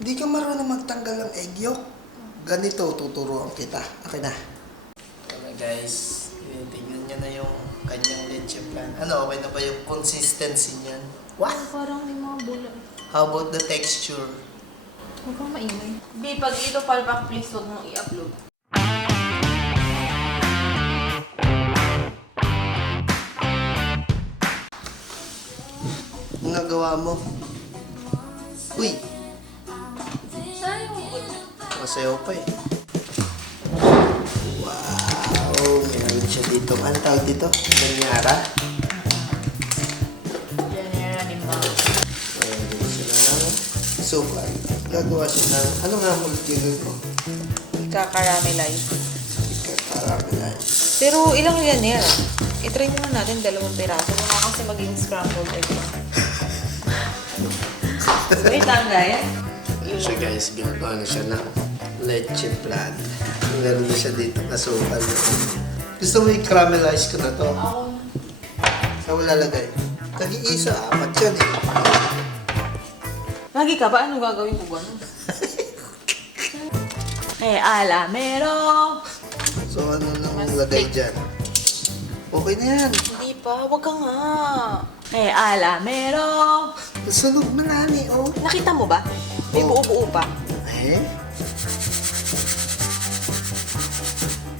Hindi ka marunong magtanggal ng egg yolk. Ganito, tuturuan kita. Okay na. Ano guys, tingnan niya na yung kanyang leche plan. Ano, okay na ba yung consistency niyan? Wow! Parang may mga bula. How about the texture? Huwag kang maingay. Di, pag ito palpak, please huwag mong i-upload. Ang nagawa mo? Uy! Saan yung good? Masayaw pa eh. Wow! Meron siya dito. Ano tawag dito? Ganyara? Yan yung running bag. Meron siya ng suka. Gagawa siya ng... Ano nga multigil ko? Ika-caramelize. Ika-caramelize. Pero ilang yan yan? I-try muna natin 2 piraso. Muna kasi maging scrambled egg. Wait lang guys. So guys, ginagawa na siya ng leche plan. Meron na siya dito kasukal. Gusto mo i-caramelize ko na to? Ako. Saan mo lalagay? Nag-iisa, 4 yan eh. Lagi ka ba? Ano gagawin ko ba? Alamero! So ano nang lagay dyan? Okay na yan. Hindi pa. Huwag ka nga. Alamero! Sunog na nga ni, oh. Nakita mo ba? May Oh. buo-buo pa. Eh?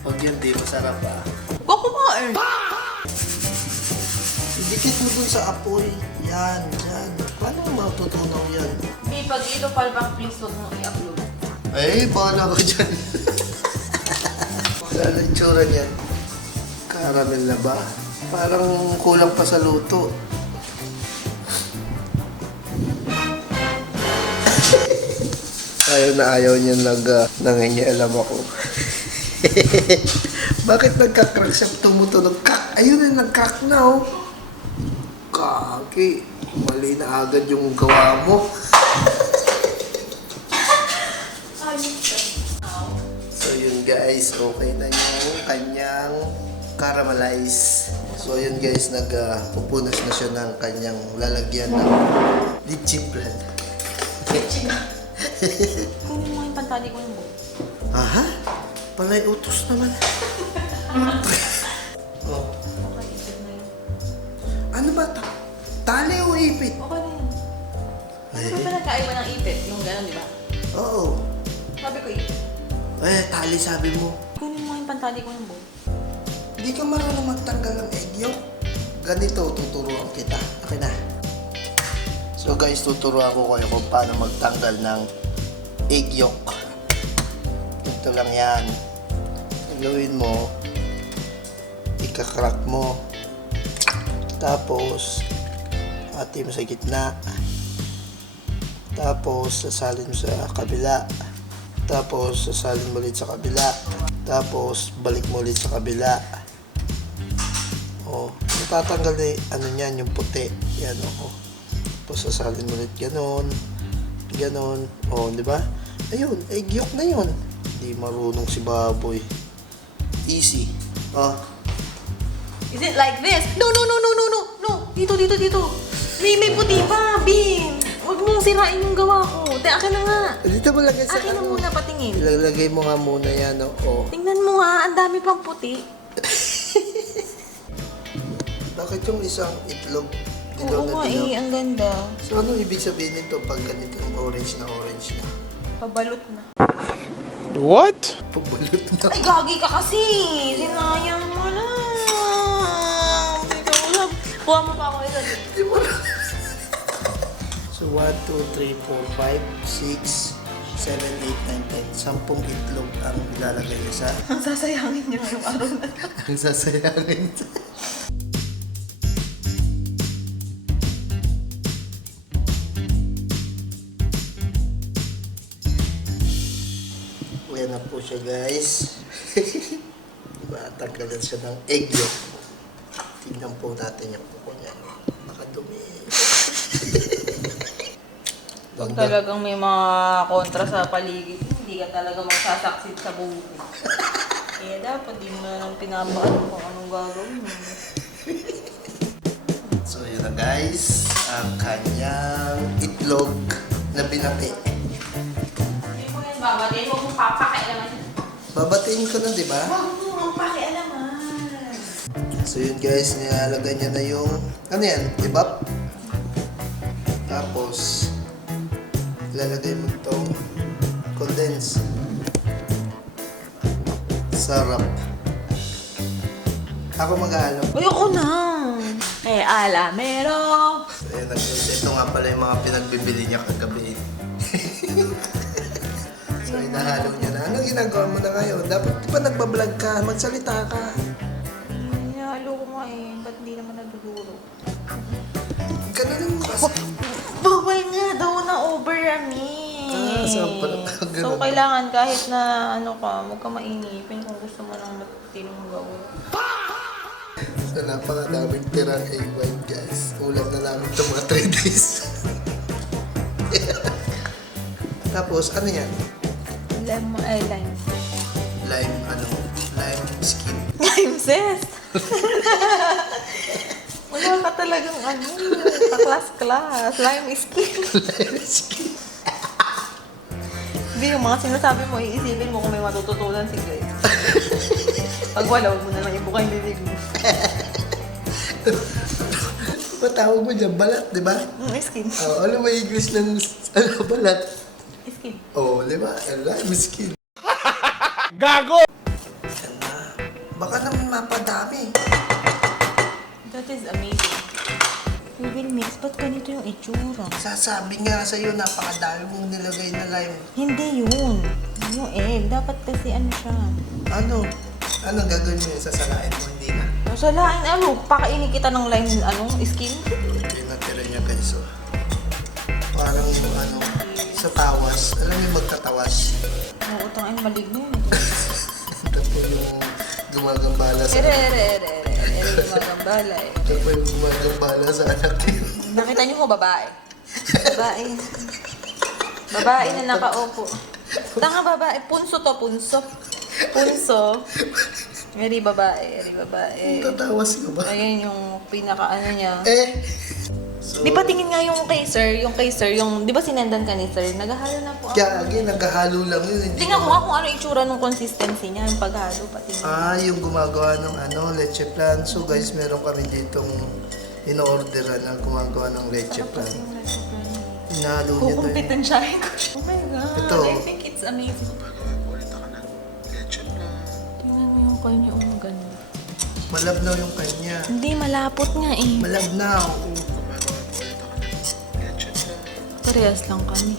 Huwag yan, di masarap ah. Huwag kumain! Dikit mo dun sa apoy. Yan, yan. Paano mo matutunaw yan? Di, pag ito palpak, please huwag mong i-upload. Eh, bahala ka dyan. Ano yung tsura niyan? Caramel na ba? Parang kulang pa sa luto. Ayaw na ayaw niya nangingialam ako. Bakit nagka-crack siya? Tumutunog. Ayun na, nag-crack na oh. Kaki, mali na agad yung gawa mo. So yun guys, okay na yung kanyang caramelize. So yun guys, nagpupunas na siya ng kanyang lalagyan ng leche plan. Kunin mo yung pantali ko yung buo. Aha? Palay utos naman. Oh. Okay, isip na yun. Ano ba? Tali o ipit? Okay na yun. Ano ba pinagkaiba ng ipit? Yung gano'n, di ba? Oo. Sabi ko ipit. Eh, tali sabi mo. Kunin mo yung pantali ko yung buo. Hindi ka marunong magtanggal ng egg yolk. Ganito, tuturuan kita. Okay na. So guys, tuturuan ko kayo kung paano magtanggal ng egg yolk. Ito lang yan. Gawin mo, ika-crack mo. Tapos, hati mo sa gitna. Tapos, sasalin mo sa kabila. Tapos, sasalin mo ulit sa kabila. Tapos, balik mo ulit sa kabila. O, natatanggal na ano niyan, yung puti. Yan, o. Tapos, sasalin mo ulit ganon. Ganon. O, di ba? Ayun, egg yolk na yun. Hindi marunong si baboy. Easy. O. Is it like this? No, no, no, no, no, no, no. Dito, dito, dito. May puti pa, Bin. Huwag mong sirain yung gawa ko. Akin na nga. Dito mo lagay sa Akin na muna patingin. Ilalagay mo nga muna yan, o. Tingnan mo nga, ang dami pang puti. Bakit yung isang itlog? Oo nga eh, ang ganda. So, ano ibig sabihin nito pag ganito yung orange na? Pabalot na. What? Pagbalot na. Ay, gagi ka kasi. Sinayang mo na. Ikaw lang. Kuha mo pa ako isa dito. Di mo na. So, 1, 2, 3, 4, 5, 6, 7, 8, 9, 10. 10 itlog ang ilalagay niya sa... Ang sasayangin niyo ngayong araw na. ang sasayangin. Ayan na po siya guys. Matanggalan siya ng egg yolk. Tingnan po natin yung kuko niya. Nakadumi. Kung talagang may mga kontra sa paligid, hindi ka talaga magsasaksid sa buko. Kaya dapat di mo na lang pinabaan kung anong gagawin mo. So yun na guys, ang kanyang itlog na binati. Hindi mo yan babatiin. Huwag mong papakialaman. Babatiin ko na, di ba? Huwag mong pakialaman. So yun guys, nilalagay niya na yung, ano yan, ibap. Tapos, ilalagay mo itong condense. Sarap. Ako mag-aalok. Ayoko na. Eh, alamero. So yun, ito nga pala yung mga pinagbibili niya kagabi. So inahalo niya na. Anong ginagawa mo na ngayon? Dapat di ba nagbablog ka? Magsalita ka. Halo ko nga eh. Ba't di naman nagduduro? Ganun mo kasi. Bawal nga daw na over ami. Saan pala? Ganun. So, kailangan kahit na ano ka, huwag ka mainipin kung gusto mo ng matinong gawin. So napakadaming tirang egg white guys. Ulam na namin ito mga 3 days. Tapos ano yan? Lime, lime. Lime ano? Lime skin. Lime sis! Wala ka talagang ano, ka-class-class. Lime skin. Lime skin. Hindi, yung mga sinasabi mo, iisipin mo kung may matututunan si Grace. Pag wala, huwag mo na lang ibuka yung bibig mo. Matawag mo dyan, balat, di ba? Skin. Oh, ano may English ng ano, balat? Skin. Oh, di ba? Lime skin. Gago! Yan na. Baka naman mapadami. That is amazing. We will mix. Ba't ganito yung itsura? Sasabi nga sa'yo, napakadami mong nilagay na lime. Hindi yun. Yung egg. Dapat kasi ano siya. Ano? Ano gagawin mo yun? Sasalain mo, hindi na. Masalain, ano? Pakainin kita ng lime, ano? Skin? Ito yung natira niya guys, oh. Parang yung ano, sa tawas. Alam mo yung magtatawas? Oo, utang ay maligno yun. Ito po yung gumagambala sa... Ere, magambala eh. Ito po yung gumagambala sa anak niyo. Nakita niyo ko, babae. Babae. Babae na nakaupo. Tanga babae. Punso to, punso. Punso. Very babae, very babae. Tatawas ko ba? Ayan yung pinaka ano niya. So, Di ba tingin nga yung kay sir, di ba sinendan ka ni sir? Naghahalo na po ako. Gagi, naghahalo lang yun. Hindi Tingnan ko naman- nga kung ano itsura ng consistency niya, yung paghalo pati. Yung gumagawa ng ano, leche plan. So guys, meron kami ditong in-orderan na gumagawa ng leche plan. Inalo niya to. Kukumpetensyahin ko siya. Oh my God, Ito. I think it's amazing. Tingnan mo yung kanya, oh ganda. Malabnaw yung kanya. Hindi, malapot nga eh. Malabnaw. Parehas lang kami.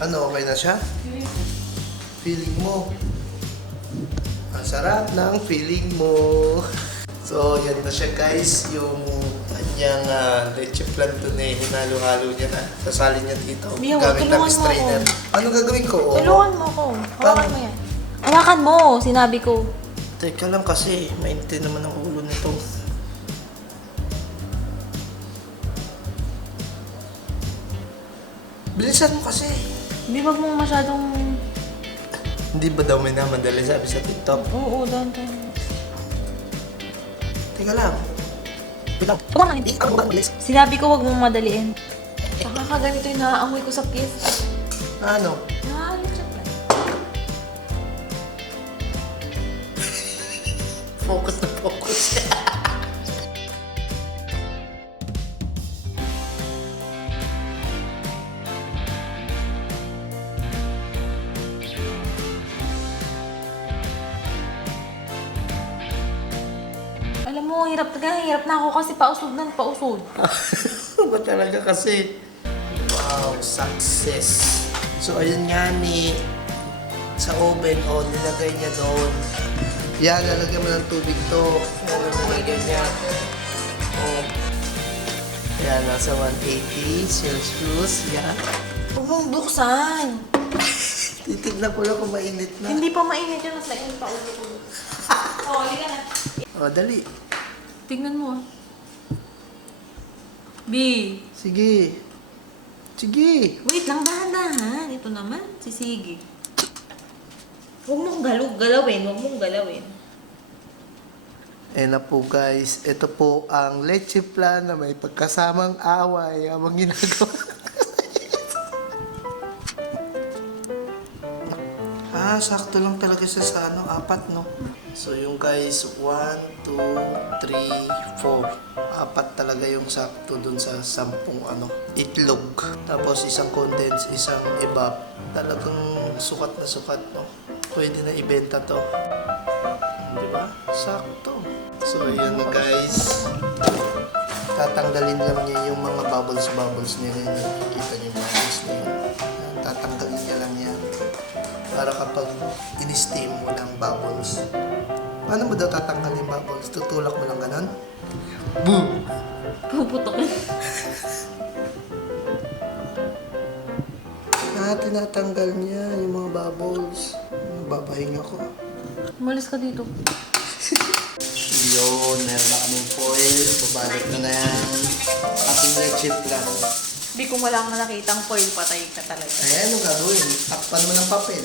Ano, okay na siya? Feeling mo. Ang sarap ng feeling mo. So, yan na siya guys. Yung kanyang leche plan to na hinalo-halo niya na. Sasalin niya dito. Mia, Gamit tulungan ng mo strainer. Ano gagawin ko? Tulungan mo ako. Hawakan mo yan. Hawakan mo, sinabi ko. Teka lang kasi, maintin naman ang ulo nito. Bilisan mo kasi. Hindi, wag mo masyadong... Hindi ba daw may namadali sabi sa TikTok? Oo, dahan. Teka lang. Wait lang. Huwag mo Hindi ako mabilis. Sinabi ko wag mong madaliin. Nakakaganito yung naaamoy ko sa kiss. Ano? Nakaalit siya pala. Focus na focus. Alam mo, hirap na ako kasi pausod na pausod. Ba talaga kasi? Wow, success. So, ayun nga ni sa oven, nilagay niya doon. Yan, lalagyan mo ng tubig to. Yan, nilagay niya. Yan, nasa 180 Celsius. Yan. Huwag mong buksan. Titignan ko lang kung mainit na. Hindi pa mainit yun, mas mainit pa ulo ko. Halika na. Dali. Tingnan mo. B. Sige. Sige. Wait lang, dahan-dahan. Ito naman, sisigi. Huwag mong galawin, huwag mong galawin. Ayan na po guys, ito po ang leche plan na may pagkasamang away habang ginagawa. Sakto lang talaga siya sa apat no. So yung guys, 1, 2, 3, 4. Apat talaga yung sakto dun sa 10 itlog. Tapos isang condense, isang evap. Talagang sukat na sukat no. Pwede na ibenta to. Di ba? Sakto. So ayan na guys. Tatanggalin lang niya yung mga bubbles niya. Kita niyo yung bubbles niya. Ayan, tatanggalin niya lang yan. Para kapag in-steam mo ng bubbles. Paano mo daw tatanggal yung bubbles? Tutulak mo lang ganun? Boom! Puputok. Tinatanggal niya yung mga bubbles. Babahinga ko. Umalis ka dito. Yun, meron na kaming foil. Babalik na na yan. Ating leche plan. Hindi ko wala kang nakitang foil, patay ka talaga. Ayan, anong gagawin? Takpan mo ng papel.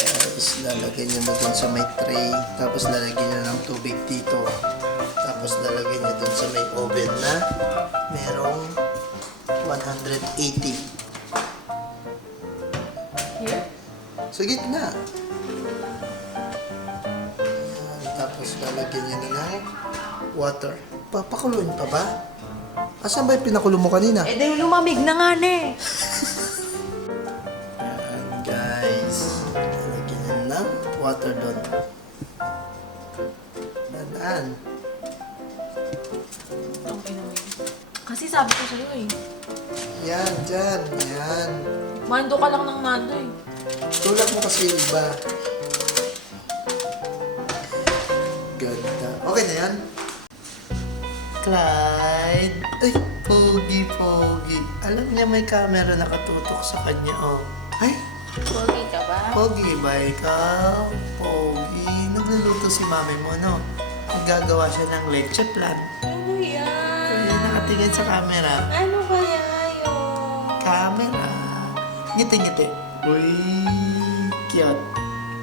Guys, lalagyan nyo na dun sa may tray. Tapos lalagyan nyo ng tubig dito. Tapos lalagyan nyo dun sa may oven na merong 180. Here? Sa gitna. Ayan, tapos lalagyan nyo na ng water. Papakuloyin pa ba? Asan ba yung pinakulo mo kanina? Eh, dahil lumamig na nga ne. Ayan, guys. Lalagyan nyo ng water doon. Danaan. Ang pinamig. Kasi sabi ko sa'yo eh. Yan, dyan. Yan. Mando ka lang ng mando eh. Tulak mo kasi yung iba. Ganda. Okay na yan? Clyde. Ay, pogi. Alam niya may camera nakatutok sa kanya, oh. Ay, Pogi ka ba? pogi ba ikaw? Pogi. Nagluluto si mami mo, no? Gagawa siya ng leche plan. Ano yan? Kaya nakatingin sa camera. Ano kaya yun? Camera. Ngiti-ngiti. Uy, cute.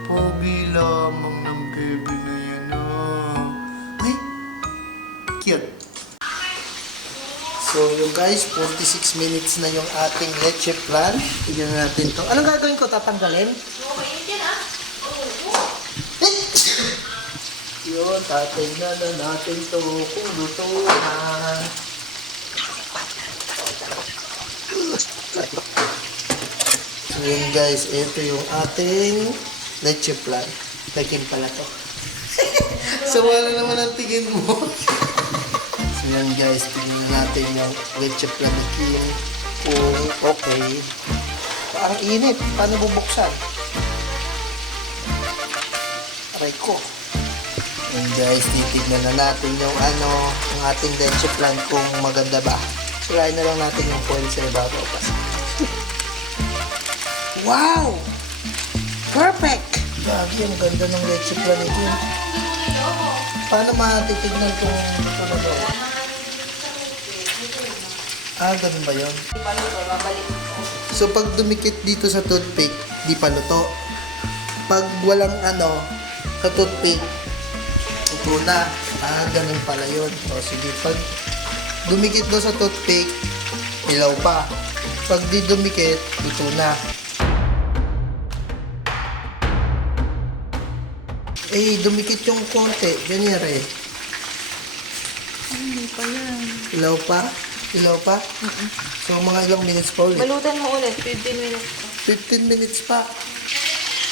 Pogi lamang ng baby na yan, oh. Ay, cute. So, yung guys, 46 minutes na yung ating leche plan. Tignan natin to. Anong gagawin ko? Tatanggalin? Okay, yun ah. Yun, tatingnan na natin to kung luto na. So yun guys, ito yung ating leche plan. Takin pala to. So wala naman ang tingin mo. So yan guys, tingnan natin yung leche plan ni Kim. Kung okay. Parang init. Paano bubuksan? Aray ko. Yan guys, titignan na natin yung yung ating leche plan kung maganda ba. Sirain na lang natin yung foil sa ibabaw pa. Wow! Perfect! Gagi, ang ganda ng leche plan ito. Paano matitignan kung ano? Ganun ba yun? So, pag dumikit dito sa toothpick, di pa luto. Pag walang sa toothpick, luto na. Ganun pala yun. O, sige, pag dumikit doon sa toothpick, ilaw pa. Pag di dumikit, luto na. Dumikit yung konti. Ganyan rin. Hindi pa yan. Ilaw pa? Ilaw pa? So, mga ilang minutes pa ulit? Balutan mo ulit, 15 minutes pa. 15 minutes pa.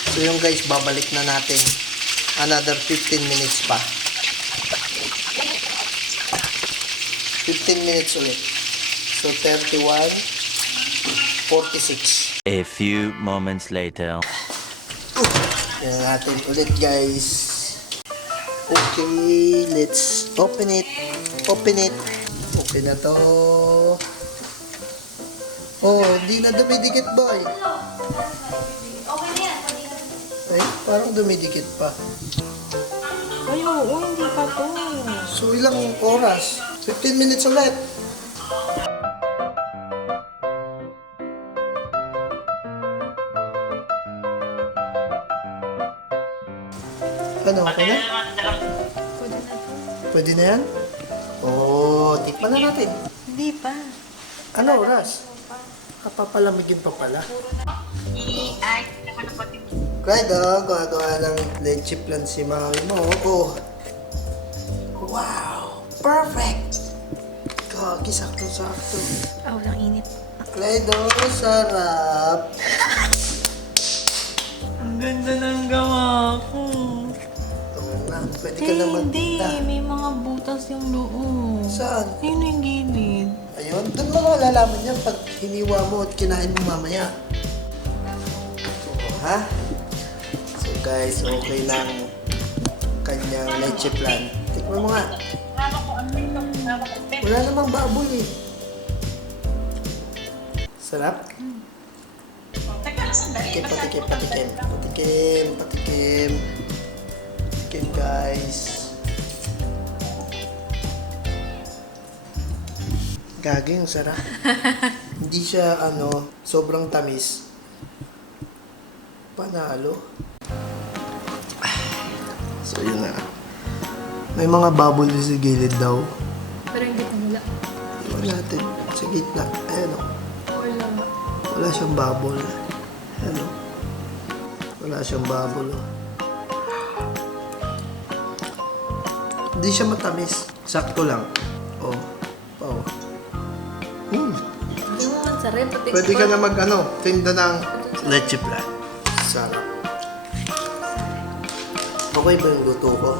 So, yung guys, babalik na natin. Another 15 minutes pa. 15 minutes ulit. So, 31, 46. A few moments later. Tingnan natin ulit, guys. Okay, let's open it. Open it. Okay na to. Oh, hindi na dumidikit, boy. Okay na yan. Ay, parang dumidikit pa. Oo, hindi pa to. So, ilang oras? 15 minutes ulit. Ano, okay na? Pwede na to. Pwede na yan? Oo, tikman na natin. Hindi pa. Ano oras? Papalamigin pa pala. Clyde, gagawa ng leche plan si mami mo. Oh. Wow! Perfect! Gagi, sakto-sakto. Ah, walang init. Clyde, sarap. Ang ganda ng gawa ko. Oo na, pwede ka Eh, na hindi. magtinda. May mga butas yung loob. Saan? Ayun yung gilid. Ayun, doon mo malalaman yan pag hiniwa mo at kinain mo mamaya. Oo, ha? So guys, okay na ang kanyang leche plan. Tikman mo nga. Wala namang baboy eh. Sarap? Patikim. Patikim guys. Gaging sarap. Hindi siya sobrang tamis. Panalo. So yun na. May mga bubble sa gilid daw. Pero hindi pa wala. Iwan natin sa gitna. Ayan o. Wala. Wala siyang bubble. Ayan o. Wala siyang bubble o. Hindi siya matamis. Sakto lang. Oh. Oh. Hindi mo man sarap. Pwede ka na tinda ng leche plan. Sarap. Okay ba yung luto ko?